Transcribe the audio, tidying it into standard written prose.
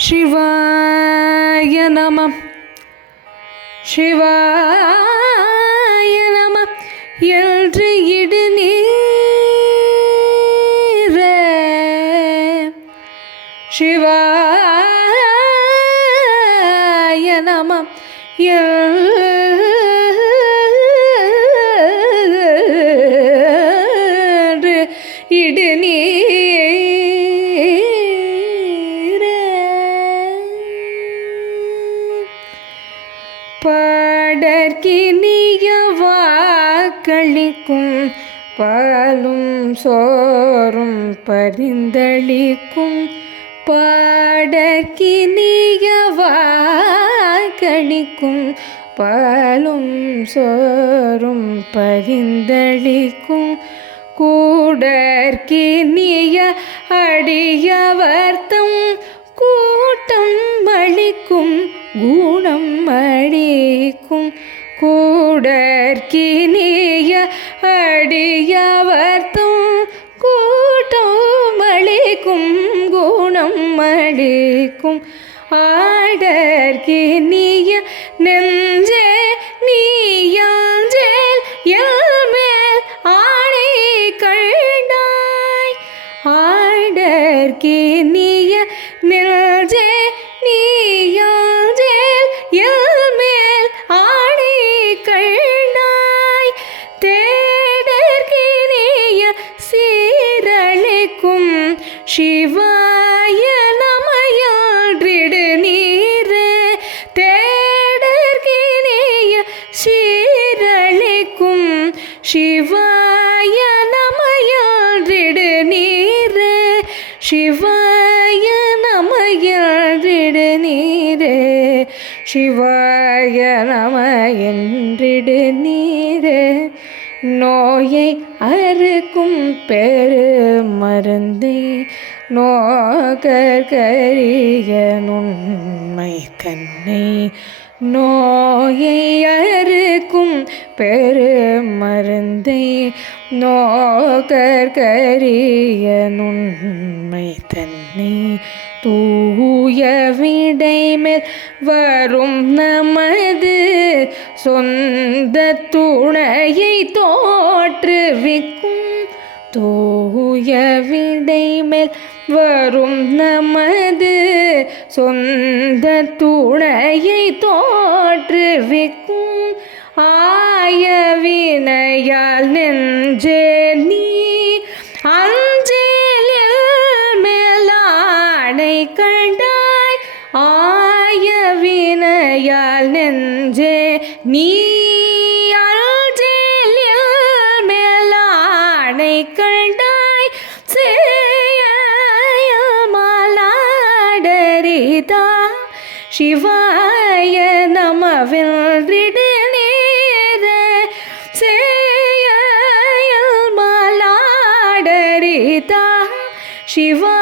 சிவாய நம சிவாய நம என்று இடுநீர சிவாய நம என்று இடுநீர பாடற்கினிய வாக்களிக்கும் பாலும் சோறும் பரிந்தளிக்கும் பாடற்கினிய வாக்களிக்கும் பாலும் சோறும் பரிந்தளிக்கும் கூடற்கினிய அடியவர்த்தம் கூட்டம் அளிக்கும் குணம் அளிக்கும் கூடற்கினிய அடியவர்த்தம் கூட்டம் அளிக்கும் குணம் அளிக்கும் ஆடற்கினிய நெஞ்சே நீயாஞ்சேல் எல்மேல் ஆணை கண்டாய் ஆடற்கினிய நெஞ்சே நீயாஞ்சேல் எல்மேல் ஆணை கண்டாய் தேடற்கினிய சீரழிக்கும் சிவாய நமையான்றிடு நீரே தேடற்கினிய சீரழிக்கும் சிவாய நமையான்றிடு நீரே சிவாய நமையான்றிடு நீரே சிவாய நமயன்றிடு நீரே நோயை அறுக்கும் பெருமருந்தை நோக்கரிய நுண்மை தன்னை நோயை அறுக்கும் பெருமருந்தை நோக்கரிய நுண்மை தன்னை தூய விடைமேல் வரும் நமது சொந்த துணையை தோற்றுவிக்கும் தூய விடைமேல் வரும் நமது சொந்த துணையை தோற்றுவிக்கும் ஆய வினையால் நெஞ்சே நீ அஞ்சேலில் மேலாடை கண்டாய் ஆய வினையால் நெஞ்சே நீ அஞ்சேலில் மேலாடை கண்டாய் சேயமாலாடரிதா சிவாய நமவென்றிடு நீரே சேயமாலாடரிதா சிவா